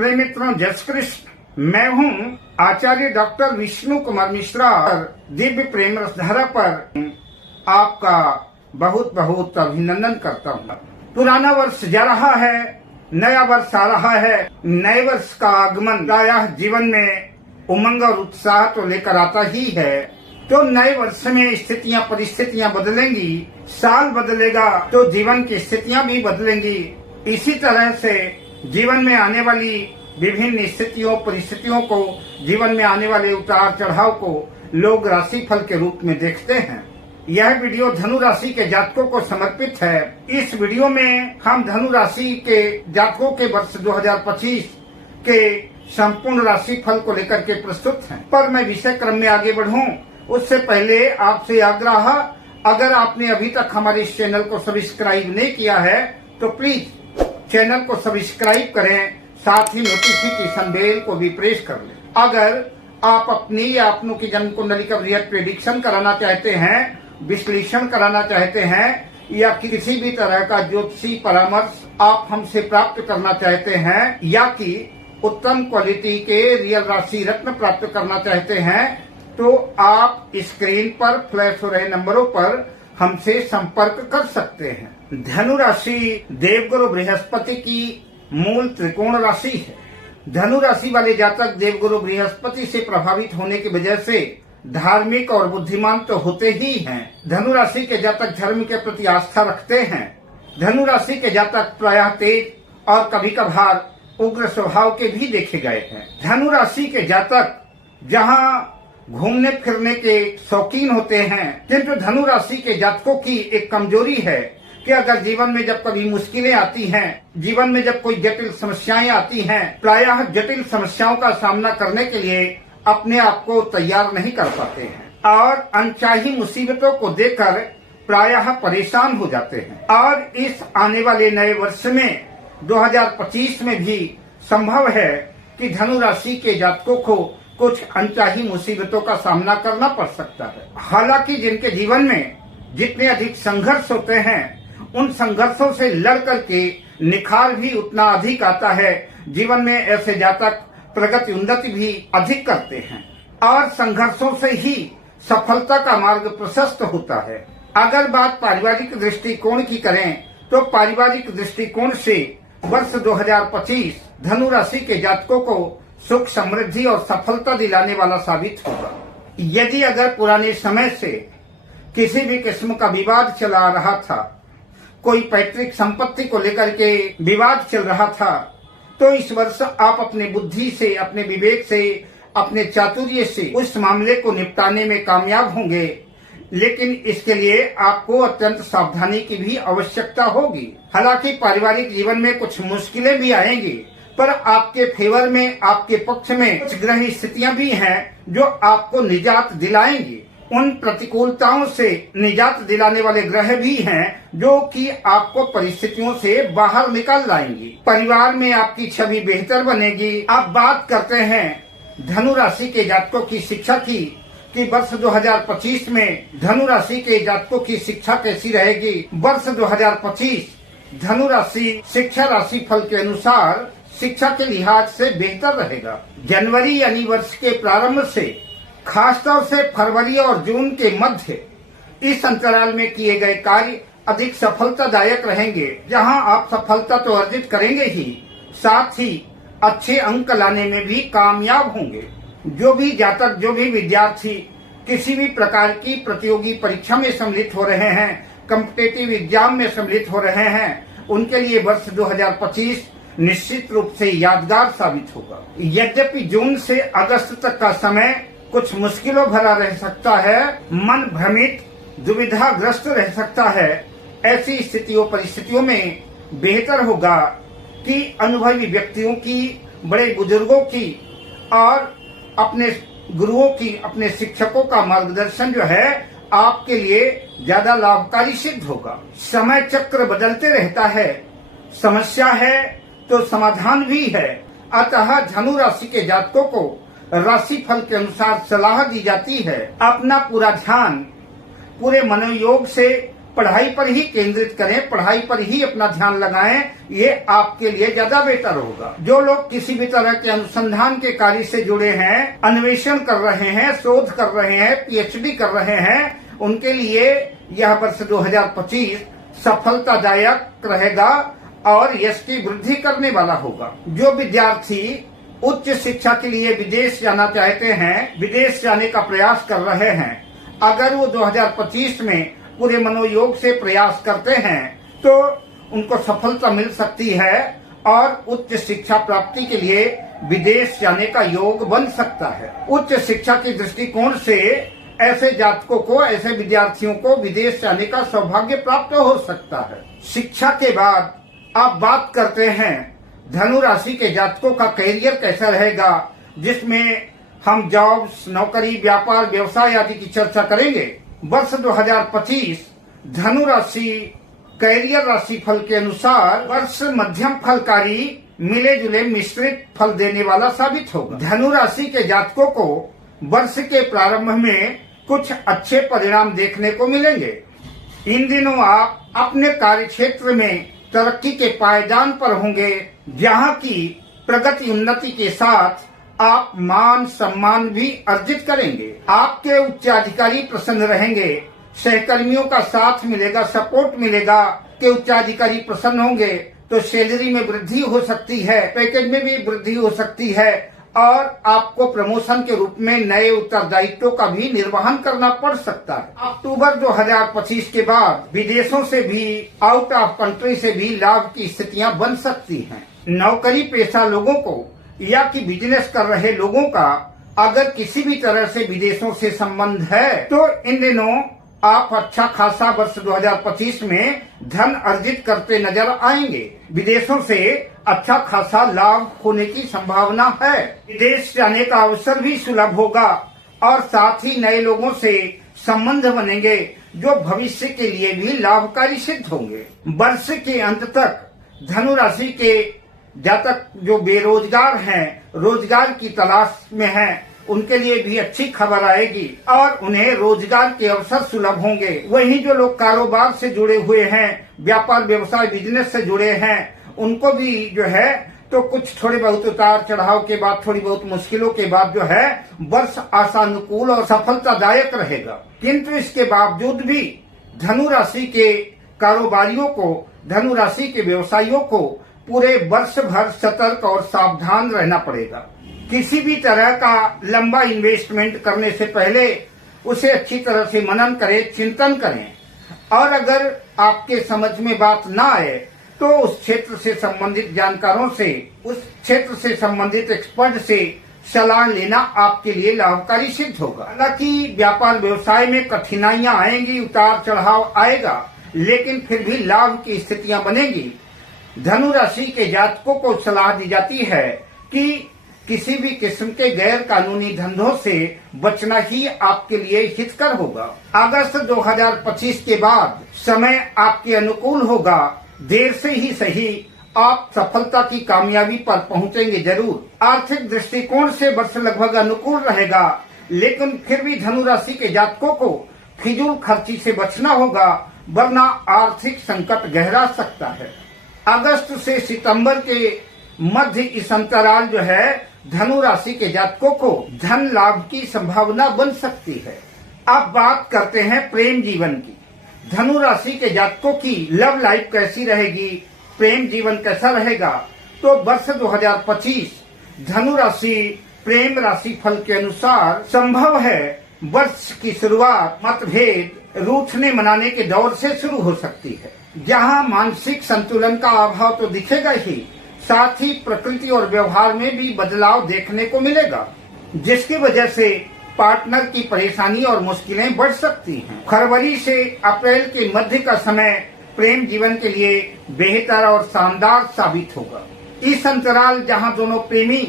प्रिय मित्रों, जय श्री कृष्ण। मैं हूँ आचार्य डॉक्टर विष्णु कुमार मिश्रा। दिव्य प्रेम रसधारा पर आपका बहुत बहुत अभिनंदन करता हूँ। पुराना वर्ष जा रहा है, नया वर्ष आ रहा है। नए वर्ष का आगमन प्रायः जीवन में उमंग और उत्साह तो लेकर आता ही है। तो नए वर्ष में स्थितियाँ परिस्थितियाँ बदलेंगी, साल बदलेगा तो जीवन की स्थितियाँ भी बदलेंगी। इसी तरह से जीवन में आने वाली विभिन्न स्थितियों परिस्थितियों को, जीवन में आने वाले उतार चढ़ाव को लोग राशि फल के रूप में देखते हैं। यह वीडियो धनु राशि के जातकों को समर्पित है। इस वीडियो में हम धनु राशि के जातकों के वर्ष 2025 के संपूर्ण राशि फल को लेकर के प्रस्तुत हैं। पर मैं विषय क्रम में आगे बढ़ूं उससे पहले आपसे आग्रह, अगर आपने अभी तक हमारे इस चैनल को सब्सक्राइब नहीं किया है तो प्लीज चैनल को सब्सक्राइब करें, साथ ही नोटिफिकेशन बेल को भी प्रेस कर लें। अगर आप अपनी या अपनों की जन्म कुंडली का बृहद प्रेडिक्शन कराना चाहते हैं, विश्लेषण कराना चाहते हैं या किसी भी तरह का ज्योतिषी परामर्श आप हमसे प्राप्त करना चाहते हैं या कि उत्तम क्वालिटी के रियल राशि रत्न प्राप्त करना चाहते हैं तो आप स्क्रीन पर फ्लैश हो रहे नंबरों पर हमसे संपर्क कर सकते हैं। धनु राशि देवगुरु बृहस्पति की मूल त्रिकोण राशि है। धनु राशि वाले जातक देवगुरु बृहस्पति से प्रभावित होने की वजह से धार्मिक और बुद्धिमान तो होते ही हैं। धनु राशि के जातक धर्म के प्रति आस्था रखते हैं। धनु राशि के जातक प्रायः तेज और कभी कभार उग्र स्वभाव के भी देखे गए हैं। धनु राशि के जातक जहां घूमने फिरने के शौकीन होते हैं, किंतु धनु राशि के जातकों की एक कमजोरी है कि अगर जीवन में जब कभी मुश्किलें आती हैं, जीवन में जब कोई जटिल समस्याएं आती हैं, प्रायः जटिल समस्याओं का सामना करने के लिए अपने आप को तैयार नहीं कर पाते हैं और अनचाही मुसीबतों को देखकर प्रायः परेशान हो जाते हैं। और इस आने वाले नए वर्ष में 2025 में भी संभव है कि धनु राशि के जातकों को कुछ अनचाही मुसीबतों का सामना करना पड़ सकता है। हालांकि जिनके जीवन में जितने अधिक संघर्ष होते हैं, उन संघर्षों से लड़ करके निखार भी उतना अधिक आता है। जीवन में ऐसे जातक प्रगति उन्नति भी अधिक करते हैं और संघर्षों से ही सफलता का मार्ग प्रशस्त होता है। अगर बात पारिवारिक दृष्टिकोण की करें तो पारिवारिक दृष्टिकोण से वर्ष 2025 धनु राशि के जातकों को सुख समृद्धि और सफलता दिलाने वाला साबित होगा। यदि अगर पुराने समय से किसी भी किस्म का विवाद चला रहा था, कोई पैतृक संपत्ति को लेकर के विवाद चल रहा था, तो इस वर्ष आप अपने बुद्धि से, अपने विवेक से, अपने चातुर्य से उस मामले को निपटाने में कामयाब होंगे। लेकिन इसके लिए आपको अत्यंत सावधानी की भी आवश्यकता होगी। हालांकि पारिवारिक जीवन में कुछ मुश्किलें भी आएंगी, पर आपके फेवर में, आपके पक्ष में कुछ ग्रह स्थितियां भी हैं जो आपको निजात दिलाएंगी। उन प्रतिकूलताओं से निजात दिलाने वाले ग्रह भी हैं जो कि आपको परिस्थितियों से बाहर निकाल लाएंगी। परिवार में आपकी छवि बेहतर बनेगी। आप बात करते हैं धनु राशि के जातकों की शिक्षा की कि वर्ष 2025 में धनु राशि के जातकों की शिक्षा कैसी रहेगी। वर्ष 2025 धनु राशि शिक्षा राशि फल के अनुसार शिक्षा के लिहाज से बेहतर रहेगा। जनवरी यानी वर्ष के प्रारंभ से खासतौर से फरवरी और जून के मध्य इस अंतराल में किए गए कार्य अधिक सफलतादायक रहेंगे, जहां आप सफलता तो अर्जित करेंगे ही, साथ ही अच्छे अंक लाने में भी कामयाब होंगे। जो भी जातक, जो भी विद्यार्थी किसी भी प्रकार की प्रतियोगी परीक्षा में सम्मिलित हो रहे हैं, कॉम्पिटिटिव एग्जाम में सम्मिलित हो रहे हैं, उनके लिए वर्ष 2025 निश्चित रूप से यादगार साबित होगा। यद्यपि जून से अगस्त तक का समय कुछ मुश्किलों भरा रह सकता है, मन भ्रमित दुविधाग्रस्त रह सकता है, ऐसी स्थितियों परिस्थितियों में बेहतर होगा कि अनुभवी व्यक्तियों की, बड़े बुजुर्गों की और अपने गुरुओं की, अपने शिक्षकों का मार्गदर्शन जो है आपके लिए ज्यादा लाभकारी सिद्ध होगा। समय चक्र बदलते रहता है, समस्या है तो समाधान भी है। अतः धनु राशि के जातकों को राशि फल के अनुसार सलाह दी जाती है। अपना पूरा ध्यान पूरे मनोयोग से पढ़ाई पर ही केंद्रित करें, पढ़ाई पर ही अपना ध्यान लगाएं, ये आपके लिए ज्यादा बेहतर होगा। जो लोग किसी भी तरह के अनुसंधान के कार्य से जुड़े हैं, अन्वेषण कर रहे हैं, शोध कर रहे हैं, पीएचडी कर रहे हैं, उनके लिए यह वर्ष 2025 सफलतादायक रहेगा और यश की वृद्धि करने वाला होगा। जो विद्यार्थी उच्च शिक्षा के लिए विदेश जाना चाहते हैं, विदेश जाने का प्रयास कर रहे हैं, अगर वो 2025 में पूरे मनोयोग से प्रयास करते हैं तो उनको सफलता मिल सकती है और उच्च शिक्षा प्राप्ति के लिए विदेश जाने का योग बन सकता है। उच्च शिक्षा के दृष्टिकोण से ऐसे जातकों को, ऐसे विद्यार्थियों को विदेश जाने का सौभाग्य प्राप्त हो सकता है। शिक्षा के बाद आप बात करते हैं धनु राशि के जातकों का करियर कैसा रहेगा, जिसमें हम जॉब्स, नौकरी, व्यापार, व्यवसाय आदि की चर्चा करेंगे। वर्ष 2025 धनु राशि कैरियर राशि फल के अनुसार वर्ष मध्यम फलकारी, मिले जुले मिश्रित फल देने वाला साबित होगा। धनु राशि के जातकों को वर्ष के प्रारंभ में कुछ अच्छे परिणाम देखने को मिलेंगे। इन दिनों आप अपने कार्य क्षेत्र में तरक्की के पायदान पर होंगे, जहां की प्रगति उन्नति के साथ आप मान सम्मान भी अर्जित करेंगे। आपके उच्चाधिकारी प्रसन्न रहेंगे, सहकर्मियों का साथ मिलेगा, सपोर्ट मिलेगा कि उच्चाधिकारी प्रसन्न होंगे तो सैलरी में वृद्धि हो सकती है, पैकेज में भी वृद्धि हो सकती है और आपको प्रमोशन के रूप में नए उत्तरदायित्वों का भी निर्वहन करना पड़ सकता है। अक्टूबर 2025 के बाद विदेशों से भी, आउट ऑफ कंट्री से भी लाभ की स्थितियां बन सकती हैं। नौकरी पेशा लोगों को या कि बिजनेस कर रहे लोगों का अगर किसी भी तरह से विदेशों से संबंध है तो इन दिनों आप अच्छा खासा वर्ष 2025 में धन अर्जित करते नजर आएंगे। विदेशों से अच्छा खासा लाभ होने की संभावना है। विदेश जाने का अवसर भी सुलभ होगा और साथ ही नए लोगों से संबंध बनेंगे जो भविष्य के लिए भी लाभकारी सिद्ध होंगे। वर्ष के अंत तक धनु राशि के जातक जो बेरोजगार हैं, रोजगार की तलाश में हैं, उनके लिए भी अच्छी खबर आएगी और उन्हें रोजगार के अवसर सुलभ होंगे। वहीं जो लोग कारोबार से जुड़े हुए हैं, व्यापार व्यवसाय बिजनेस से जुड़े हैं, उनको भी जो है तो कुछ थोड़े बहुत उतार चढ़ाव के बाद, थोड़ी बहुत मुश्किलों के बाद जो है वर्ष आशानुकूल और सफलतादायक रहेगा। किंतु इसके बावजूद भी धनु राशि के कारोबारियों को, धनु राशि के व्यवसायियों को पूरे वर्ष भर सतर्क और सावधान रहना पड़ेगा। किसी भी तरह का लंबा इन्वेस्टमेंट करने से पहले उसे अच्छी तरह से मनन करें, चिंतन करें और अगर आपके समझ में बात ना आए तो उस क्षेत्र से संबंधित जानकारों से, उस क्षेत्र से संबंधित एक्सपर्ट से सलाह लेना आपके लिए लाभकारी सिद्ध होगा। हालांकि व्यापार व्यवसाय में कठिनाइयां आएंगी, उतार चढ़ाव आएगा, लेकिन फिर भी लाभ की स्थितियां बनेगी। धनु राशि के जातकों को सलाह दी जाती है कि किसी भी किस्म के गैर कानूनी धंधों से बचना ही आपके लिए हितकर होगा। अगस्त 2025 के बाद समय आपके अनुकूल होगा। देर से ही सही आप सफलता की कामयाबी पर पहुंचेंगे जरूर। आर्थिक दृष्टिकोण से वर्ष लगभग अनुकूल रहेगा, लेकिन फिर भी धनु राशि के जातकों को फिजूल खर्ची से बचना होगा, वरना आर्थिक संकट गहरा सकता है। अगस्त से सितंबर के मध्य इस अंतराल जो है धनु राशि के जातकों को धन लाभ की संभावना बन सकती है। अब बात करते हैं प्रेम जीवन की। धनु राशि के जातकों की लव लाइफ कैसी रहेगी, प्रेम जीवन कैसा रहेगा? तो वर्ष 2025 धनु राशि प्रेम राशि फल के अनुसार संभव है वर्ष की शुरुआत मतभेद, रूठने मनाने के दौर से शुरू हो सकती है, जहां मानसिक संतुलन का अभाव तो दिखेगा ही, साथ ही प्रकृति और व्यवहार में भी बदलाव देखने को मिलेगा, जिसकी वजह से पार्टनर की परेशानी और मुश्किलें बढ़ सकती हैं। फरवरी से अप्रैल के मध्य का समय प्रेम जीवन के लिए बेहतर और शानदार साबित होगा। इस अंतराल जहां दोनों प्रेमी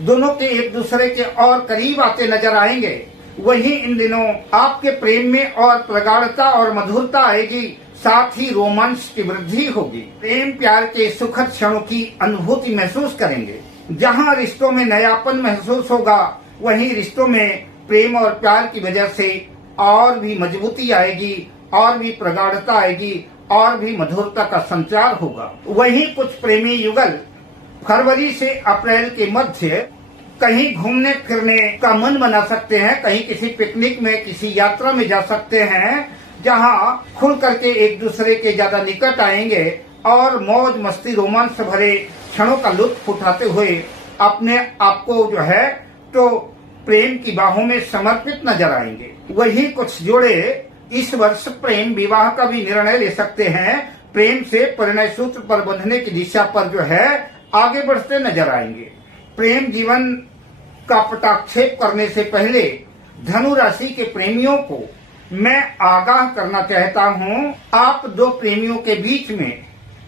दोनों के एक दूसरे के और करीब आते नजर आएंगे, वहीं इन दिनों आपके प्रेम में और प्रगाढ़ता और मधुरता आएगी, साथ ही रोमांस की वृद्धि होगी। प्रेम प्यार के सुखद क्षणों की अनुभूति महसूस करेंगे। जहां रिश्तों में नयापन महसूस होगा, वहीं रिश्तों में प्रेम और प्यार की वजह से और भी मजबूती आएगी और भी प्रगाढ़ता आएगी और भी मधुरता का संचार होगा। वहीं कुछ प्रेमी युगल फरवरी से अप्रैल के मध्य कहीं घूमने फिरने का मन बना सकते हैं, कहीं किसी पिकनिक में, किसी यात्रा में जा सकते हैं, जहां खुल करके एक दूसरे के ज्यादा निकट आएंगे और मौज मस्ती रोमांस भरे क्षणों का लुत्फ उठाते हुए अपने आप को जो है तो प्रेम की बाहों में समर्पित नजर आएंगे। वही कुछ जोड़े इस वर्ष प्रेम विवाह का भी निर्णय ले सकते हैं, प्रेम से परिणय सूत्र पर बंधने की दिशा पर जो है आगे बढ़ते नजर आएंगे। प्रेम जीवन का पटाक्षेप करने से पहले धनु राशि के प्रेमियों को मैं आगाह करना चाहता हूं, आप दो प्रेमियों के बीच में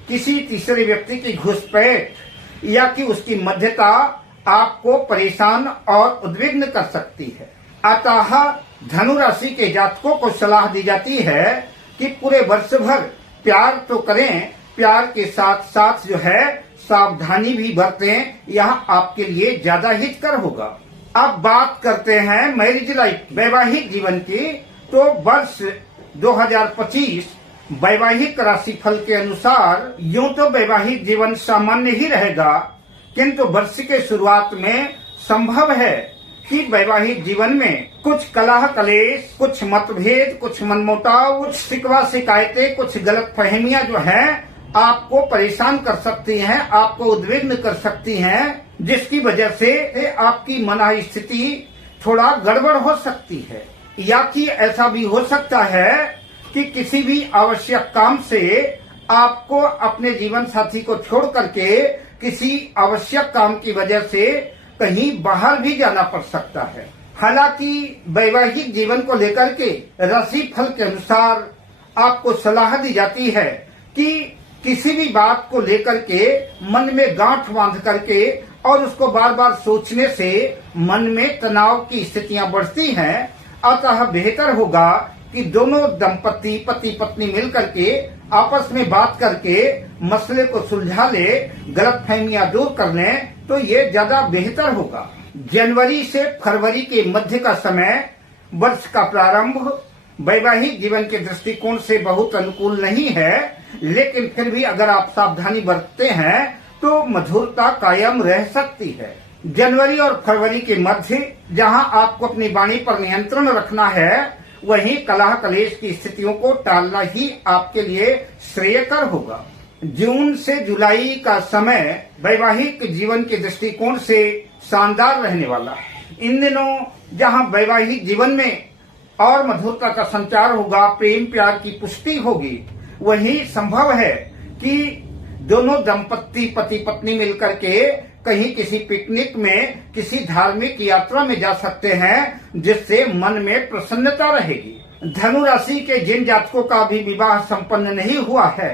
किसी तीसरे व्यक्ति की घुसपैठ या कि उसकी मध्यता आपको परेशान और उद्विग्न कर सकती है। अतः धनु राशि के जातकों को सलाह दी जाती है कि पूरे वर्ष भर प्यार तो करें, प्यार के साथ साथ जो है सावधानी भी बरतें, यह आपके लिए ज्यादा हितकर होगा। अब बात करते हैं मैरिज लाइफ, वैवाहिक जीवन की। तो वर्ष 2025 वैवाहिक राशिफल के अनुसार यूं तो वैवाहिक जीवन सामान्य ही रहेगा, किंतु वर्ष के शुरुआत में संभव है कि वैवाहिक जीवन में कुछ कलह कलेश, कुछ मतभेद, कुछ मनमुटाव, कुछ शिकवा शिकायतें, कुछ गलतफहमियां जो हैं आपको परेशान कर सकती हैं, आपको उद्विग्न कर सकती हैं, जिसकी वजह से आपकी मना स्थिति थोड़ा गड़बड़ हो सकती है। या कि ऐसा भी हो सकता है कि किसी भी आवश्यक काम से आपको अपने जीवन साथी को छोड़ करके किसी आवश्यक काम की वजह से कहीं बाहर भी जाना पड़ सकता है। हालांकि वैवाहिक जीवन को लेकर के राशि फल के अनुसार आपको सलाह दी जाती है कि किसी भी बात को लेकर के मन में गांठ बांध करके और उसको बार बार सोचने से मन में तनाव की स्थितियां बढ़ती हैं। अतः बेहतर होगा कि दोनों दंपति पति पत्नी मिलकर के आपस में बात करके मसले को सुलझा ले, गलतफहमियां दूर कर लें, तो ये ज्यादा बेहतर होगा। जनवरी से फरवरी के मध्य का समय वर्ष का प्रारंभ वैवाहिक जीवन के दृष्टिकोण से बहुत अनुकूल नहीं है, लेकिन फिर भी अगर आप सावधानी बरतते हैं तो मधुरता कायम रह सकती है। जनवरी और फरवरी के मध्य जहां आपको अपनी वाणी पर नियंत्रण रखना है, वहीं कलह कलेश की स्थितियों को टालना ही आपके लिए श्रेयकर होगा। जून से जुलाई का समय वैवाहिक जीवन के दृष्टिकोण से शानदार रहने वाला है। इन दिनों जहां वैवाहिक जीवन में और मधुरता का संचार होगा, प्रेम प्यार की पुष्टि होगी, वहीं संभव है कि दोनों दंपति पति पत्नी मिलकर के कहीं किसी पिकनिक में, किसी धार्मिक यात्रा में जा सकते हैं, जिससे मन में प्रसन्नता रहेगी। धनु राशि के जिन जातकों का भी विवाह संपन्न नहीं हुआ है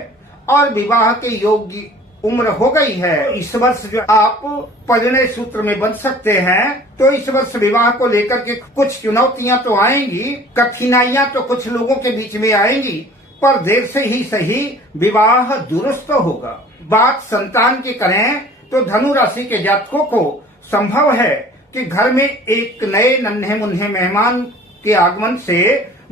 और विवाह के योग्य उम्र हो गई है, इस वर्ष जो आप परिणय सूत्र में बंध सकते हैं। तो इस वर्ष विवाह को लेकर के कुछ चुनौतियां तो आएंगी, कठिनाइयां तो कुछ लोगों के बीच में आएंगी, पर देर से ही सही विवाह दुरुस्त होगा। बात संतान की करें तो धनु राशि के जातकों को संभव है कि घर में एक नए नन्हे मुन्ने मेहमान के आगमन से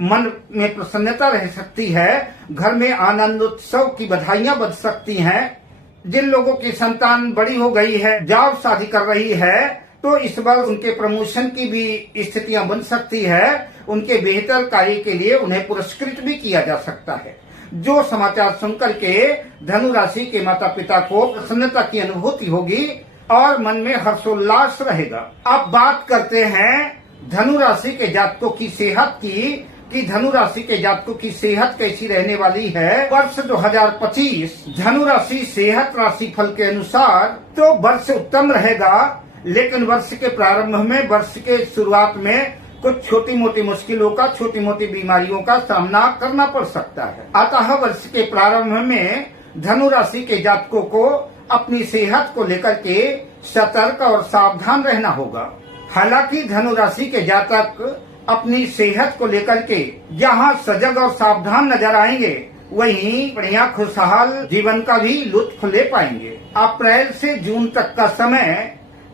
मन में प्रसन्नता रह सकती है, घर में आनंद उत्सव की बधाइयां बज सकती हैं। जिन लोगों की संतान बड़ी हो गई है, जॉब शादी कर रही है, तो इस बार उनके प्रमोशन की भी स्थितियां बन सकती है। उनके बेहतर कार्य के लिए उन्हें पुरस्कृत भी किया जा सकता है। जो समाचार सुनकर के धनु राशि के माता पिता को प्रसन्नता की अनुभूति होगी और मन में हर्षोल्लास रहेगा। अब बात करते हैं धनु राशि के जातकों की सेहत की, कि धनु राशि के जातकों की सेहत कैसी रहने वाली है। वर्ष 2025 धनु राशि सेहत राशि फल के अनुसार तो वर्ष उत्तम रहेगा, लेकिन वर्ष के प्रारंभ में, वर्ष के शुरुआत में कुछ छोटी मोटी मुश्किलों का, छोटी मोटी बीमारियों का सामना करना पड़ सकता है। अतः वर्ष के प्रारंभ में धनु राशि के जातकों को अपनी सेहत को लेकर के सतर्क और सावधान रहना होगा। हालांकि धनु राशि के जातक अपनी सेहत को लेकर के जहां सजग और सावधान नजर आएंगे, वहीं बढ़िया खुशहाल जीवन का भी लुत्फ ले पाएंगे। अप्रैल से जून तक का समय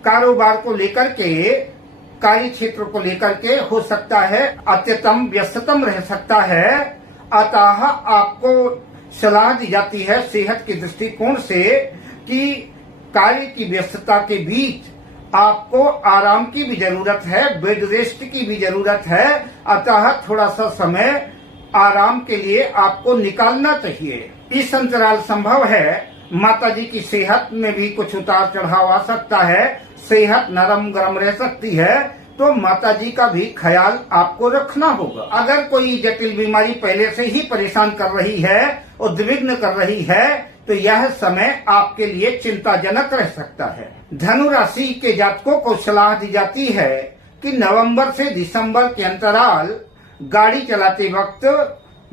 कारोबार को लेकर के, कार्य क्षेत्र को लेकर के हो सकता है अत्यतम व्यस्ततम रह सकता है अतः आपको सलाह दी जाती है सेहत के दृष्टिकोण से कि कार्य की व्यस्तता के बीच आपको आराम की भी जरूरत है, बेड रेस्ट की भी जरूरत है। अतः थोड़ा सा समय आराम के लिए आपको निकालना चाहिए। इस अंतराल संभव है माताजी की सेहत में भी कुछ उतार चढ़ाव आ सकता है, सेहत नरम गरम रह सकती है, तो माताजी का भी ख्याल आपको रखना होगा। अगर कोई जटिल बीमारी पहले से ही परेशान कर रही है, उद्विग्न कर रही है, तो यह समय आपके लिए चिंताजनक रह सकता है। धनु राशि के जातकों को सलाह दी जाती है कि नवंबर से दिसंबर के अंतराल गाड़ी चलाते वक्त,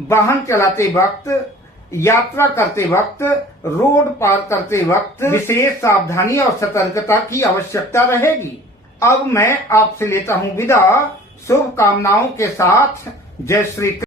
वाहन चलाते वक्त, यात्रा करते वक्त, रोड पार करते वक्त विशेष सावधानी और सतर्कता की आवश्यकता रहेगी। अब मैं आपसे लेता हूँ विदा, शुभकामनाओं के साथ। जय श्री कृष्ण।